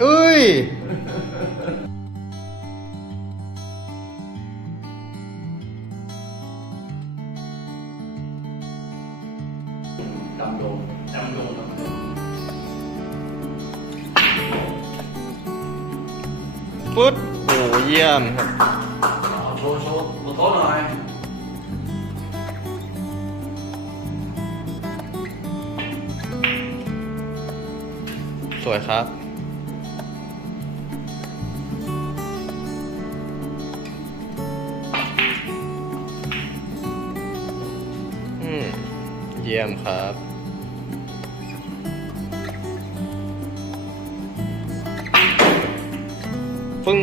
เอ้ยดำดงดำดงดำดงปุ๊ สวยครับ อืม เยี่ยมครับฟึ้ง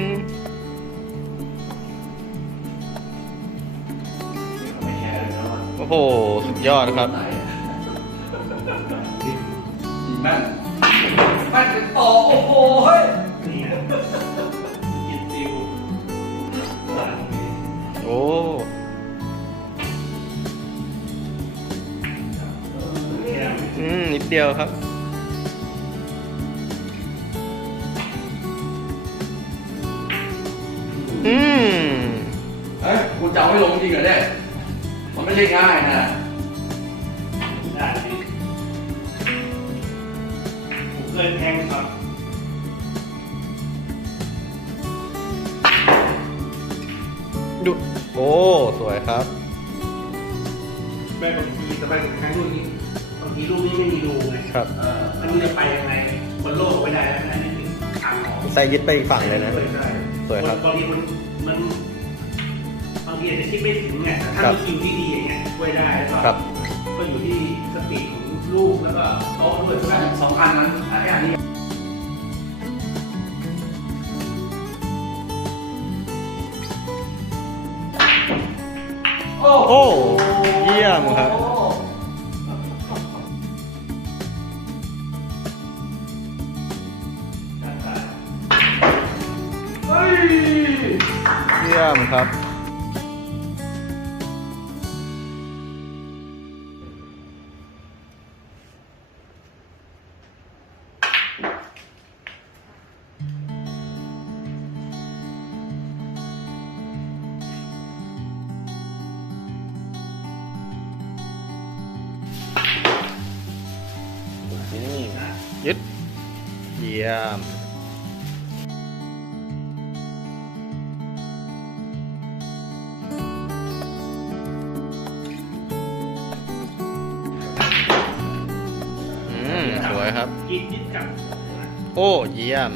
โอ้โห สุดยอดครับไหนแม่นแม่นเป็นต่อโอ้โหเฮ้ยกินติวโอ้อืมนิดเดียวครับอืมเฮ้ยกูจะเอาไม่ลงจริงเหรอเนี่ยมันไม่ใช่ง่ายนะ เคยแทงครับดุดโอ้ สวยครับ แม่บางทีแต่บางครั้งลูกนี้บางทีลูกนี้ไม่มีรูไงครับ เอออันนี้จะไปยังไงบนโลกไม่ได้แล้วนะนี่คือทางออกใส่ยึดไปอีกฝั่งเลยนะใช่สวยครับ บางทีมันมันบางทีอาจจะคิดไม่ถึงไงแต่ถ้าครับมีคิวที่ดีอย่างเงี้ยช่วยได้แล้วก็ครับก็อยู่ที่สติของลูกแล้วก็ โต๊ะด้วยใช่ไหมสองอันนั้นอันนี้อันนี้โอ้เยี่ยมครับเฮ้ยเยี่ยมครับ ยึดเยี่ยมอืมสวยครับยิดยิดกลับ โอ้ เยี่ยม